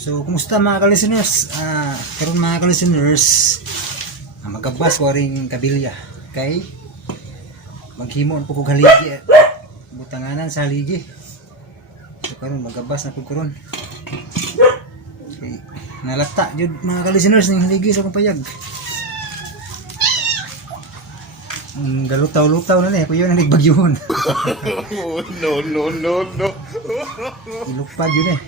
So, kumusta mga ka-listeners? Karon mga ka-listeners, magabas ko rin kabilya. Okay? Maghimon po kong haligi. Butanganan sa haligi. So, karon magabas na po karon. Okay. Nalata, jud mga ka-listeners ng haligi sa kong payag. Galutaw-lutaw na kuya na nagbagyuhon. No. Ilupad yun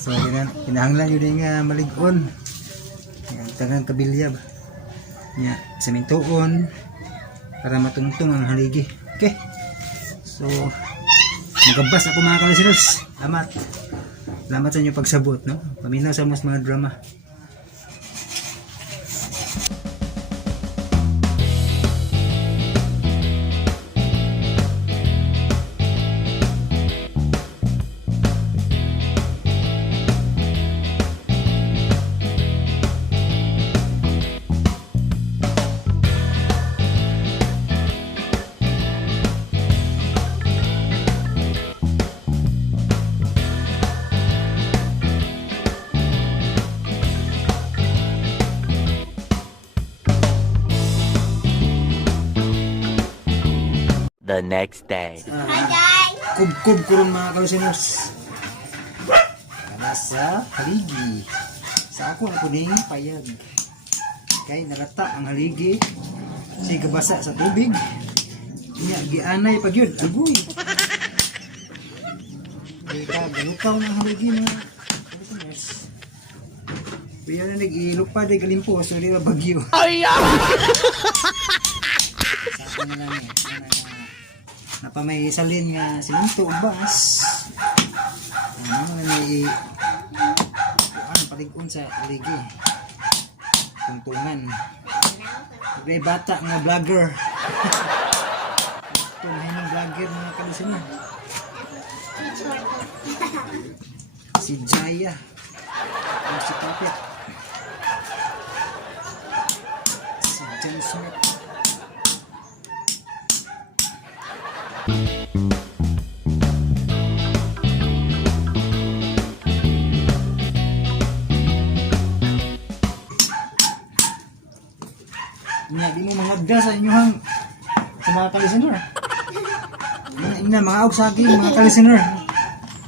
So, kinahanglan yun nga maligon. Ang tangang kabilya ba? Sementoon para matungtong ang haligi. Okay. So, magabas ako mga ka-listeners. Salamat sa inyo pagsabot, no? Paminaw sa mas mga drama. The next day. Hi guys! Kub kurun mga ka-listeners. Para sa haligi. Sa ako na kuning payag. Okay, nalata ang haligi. Sige basa sa tubig. Gianay pag yun. Agoy. Galukaw ng haligi mga ka-listeners. Kuya na nag-ilupad ay galimpo. So di ba bagyo? Sa ako na lang napamay salin nga siminto ubas may palig-on sa ligi tungtungan may bata nga vlogger tumahin ng vlogger mga kalusin si Jaya o si Kapit si John Smith. Di mo mangagda sa inyohang sa mga ka-listener. Ina, mga og saging mga ka-listener.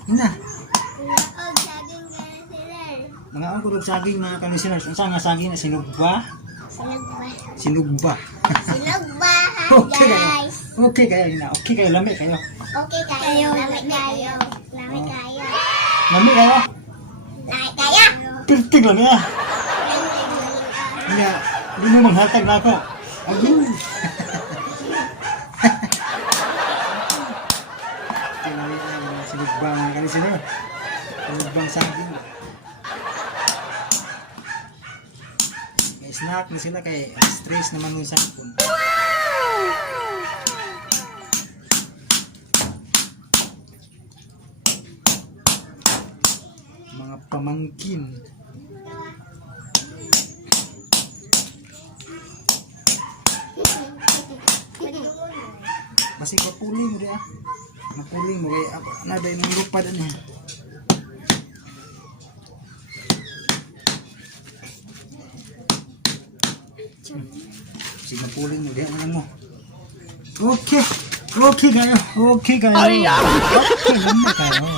Ina. Mga og saging mga ka-listener. Unsa nga saging na sinugba? Sinugba. Okay kayo. Okay kayo ina. Okay kayo lami kayo. Okay kayo, lami kayo. Lami kayo. Lami kayo. Pirtig lang ya. Ina, di mo manghatag na ako. Ayun. Sinugbang mga ka-listener. Sinugbang saging. May snack na sila kay stress naman nun sa hapon. Mga pamangkin. Kasi kapuling mo dia. Napuling mo kay ako na dai nang lupad ani. Sige napuling mo dia man mo. Okay. Okay kayo. Okay kayo. Okay naman kayo.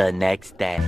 The next day.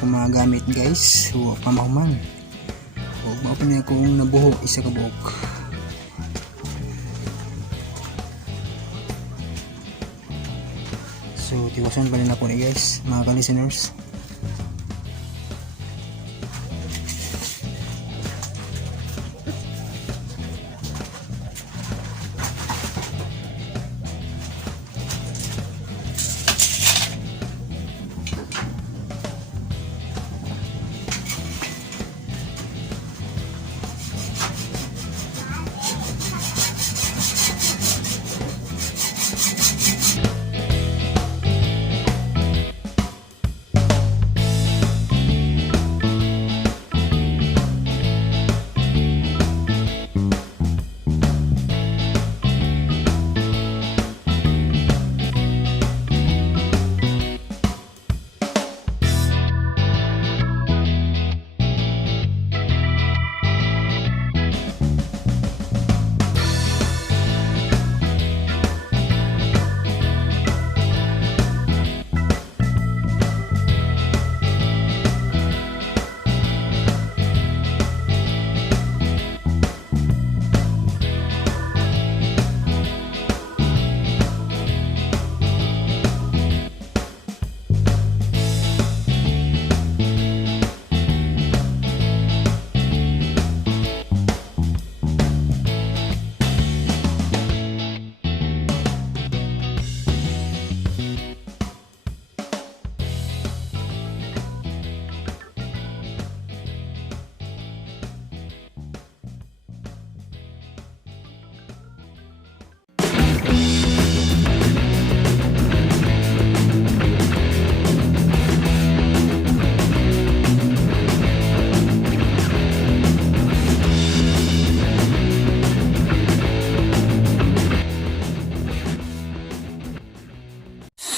akong mga gamit guys. So pamahuman. O mao pa niya akong nabuho isa ka buok. So tiwasan pa rin ako ni guys, mga ka-listeners.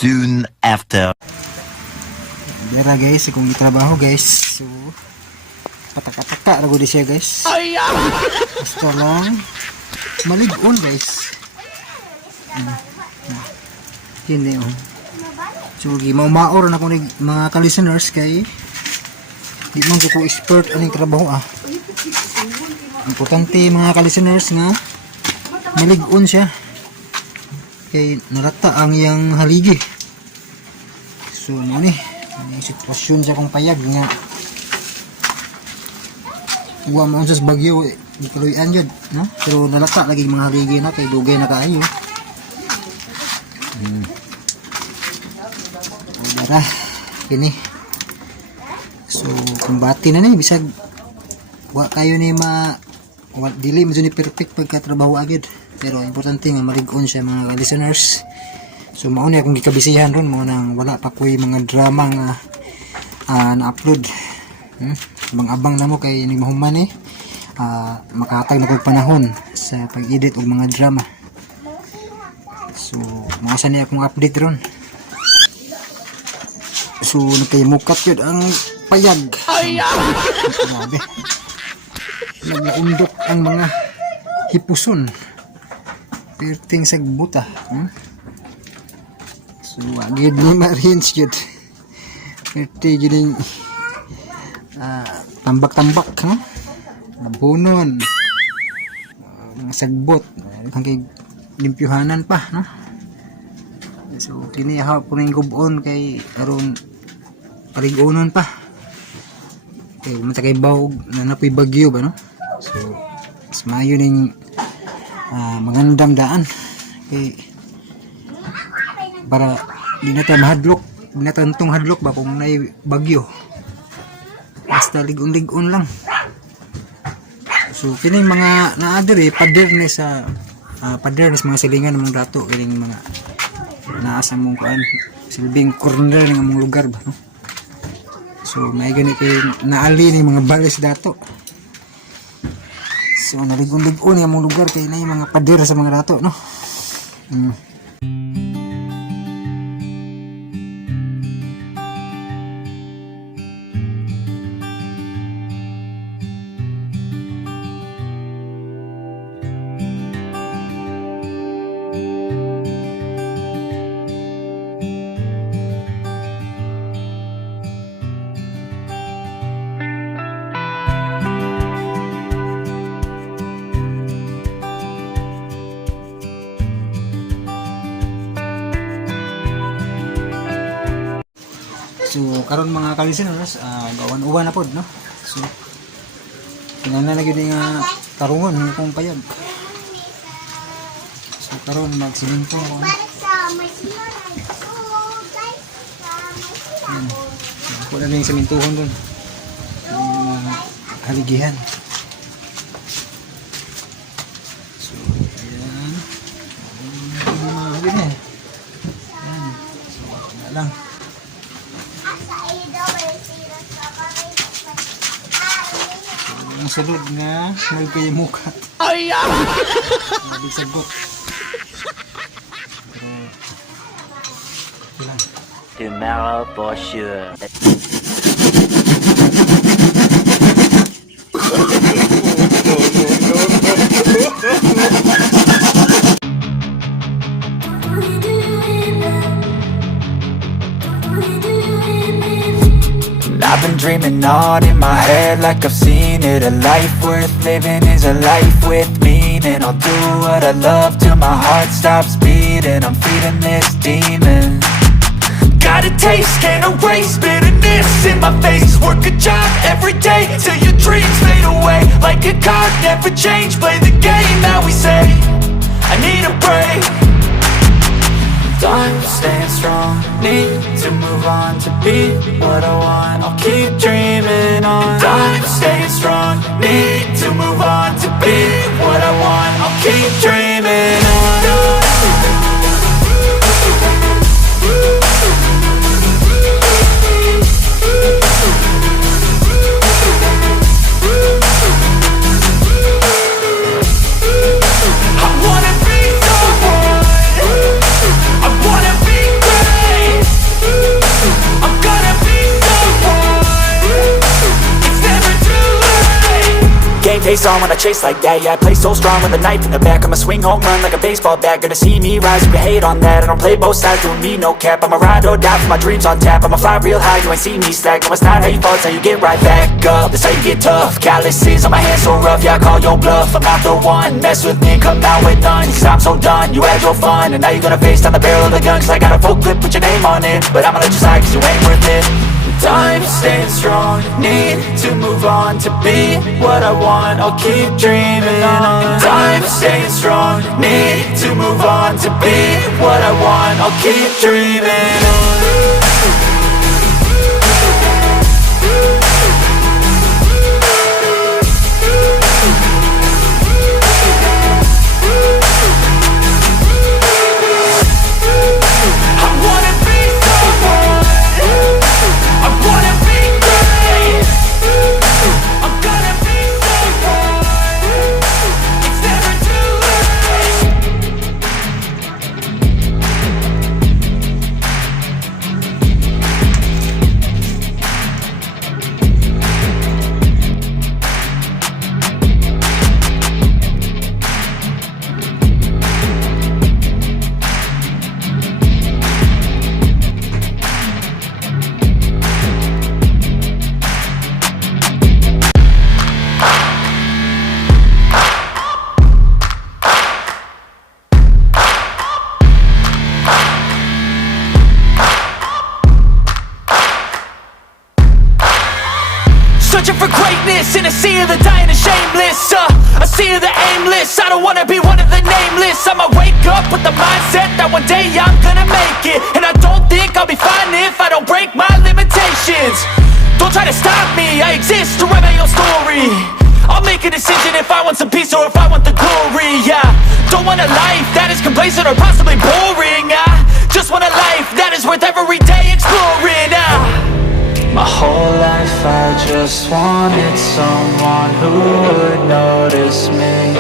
Soon after. Dera guys, kung itrabaho guys. So pataka-taka rago di siya guys. Basta lang malig-on guys. Hindi oh. So gimaw-maor na ko ni mga ka-listeners kay di man ko expert aning trabaho ah. Importante mga ka-listeners nga malig-on siya. Kay narata ang iyang haligi. So ano ni ang sitwasyon sa kong payag nga huwag mo sa bagyo di kaluyan yun no? Pero nalata lagi mga haligi na kay dugay na kaayo. Dara kini so kumbati na ni bisag wa kayo ni dili mo ni perfect pagkatrabaho agad. Pero importante nga marig-on siya mga listeners. So mao na akong gikabisihan ron mo nang wala pa ko'y mga drama nga na-upload. Abang-abang na mo kay ni mahuman makahatag na kong panahon sa pag-edit og mga drama. So mao sa ni akong update ron. So nagkaymukat yun ang payag. Grabe. Naglaundok ang mga hipuson. Perting sagbuta. So agad ni ma-rinse yun. Perting yun tambak-tambak nabunon mga sagbot hanggang limpyuhanan pa no? So kinihaw po rin gubon kay aron parigonon pa kay matakay bawog na napoy bagyo ba no? So mas mayo ning magandang daan kay para di na tayo mahadlok, di na tantong hadlok ba kung may bagyo, basta ligon-ligon lang. So kini mga naadiri pader ni sa pader ni mga silingan ng mga dato kining mga naasa mong kuan silbing corner ng mga lugar ba no? So may gani kay naali ni mga balis dato. So naligon-ligon yung mga lugar kay na yung mga pader sa mga dato no. karon mga kalisteners, gawan uwan na pod, no? So kinahanglan na gyud nga tarungon ng kung payag. So karon magsiminto ako. Balik sa may sinaran. Oh, guys, sa may sinaran. Ako na yung samintuhon doon. Yung mga haligihan. So, ayan. Yung mga hagin eh. Ayan. So, wala lang. Asa ido may siras sa kamay. So, yung sunod nga, may mukha. Mabig sagot. Pero, okay lang. Tomorrow for sure. I've been dreaming on in my head like I've seen it. A life worth living is a life with meaning. I'll do what I love till my heart stops beating. I'm feeding this demon. Got a taste, can't erase bitterness in my face. Work a job every day till your dreams fade away. Like a card, never change, play the game that we say. I need a break. I'm staying strong, need to move on to be what I want. I'll keep dreaming on. I'm staying strong, need to move on to be what I want. I'll keep dreaming on. I wanna be someone. I wanna be great. I'm gonna be someone. It's never too late. Game face on when I chase like that. Yeah, I play so strong with a knife in the back. I'ma swing home run like a baseball bat. Gonna see me rise, you can hate on that. I don't play both sides, doing me no cap. I'ma ride or die for my dreams on tap. I'ma fly real high, you ain't see me slack. No, it's not how you fall, it's how you get right back up. That's how you get tough. Calluses on my hands so rough, yeah, I call your bluff. I'm not the one, mess with me, come out with none. Cause I'm so done, you had your fun. And now you're gonna face down the barrel of the gun. Cause I got a full clip with your name on it. But I'ma let you slide cause you ain't worth it. I'm staying strong, need to move on to be what I want. I'll keep dreaming on. I'm staying strong, need to move on to be what I want. I'll keep dreaming on. I wanna be someone. I wanna be great. I'm gonna be someone. It's never too late. Searching for greatness in a sea of the dying and shameless. A sea of the aimless. I don't wanna be one of the nameless. I'ma wake up with the mindset that one day I'm gonna make it. And I don't think I'll be fine if I don't break my limitations. Don't try to stop me, I exist to write my own story. I'll make a decision if I want some peace or if I want the glory. Yeah, don't want a life that is complacent or possibly boring. I just want a life that is worth every day exploring. My whole life I just wanted someone who would notice me.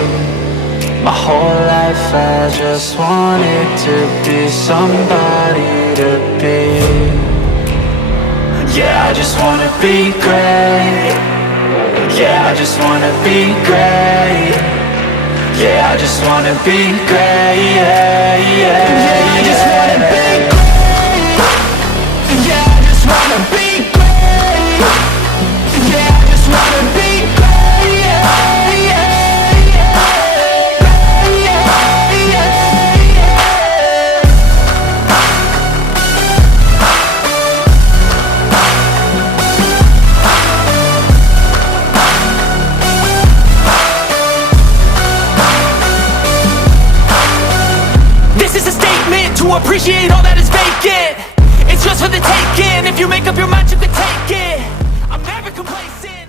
My whole life I just wanted to be somebody to be. Yeah, I just wanna be great. Yeah, I just wanna be great. Yeah, I just wanna be great. Yeah, yeah, I just wanna be great. Yeah, I just wanna be great. Yeah, I just wanna be great. Yeah, yeah, yeah, yeah, yeah, yeah. to appreciate all that is vacant. It's yours for the taking. If you make up your mind, you can take it. I'm never complacent.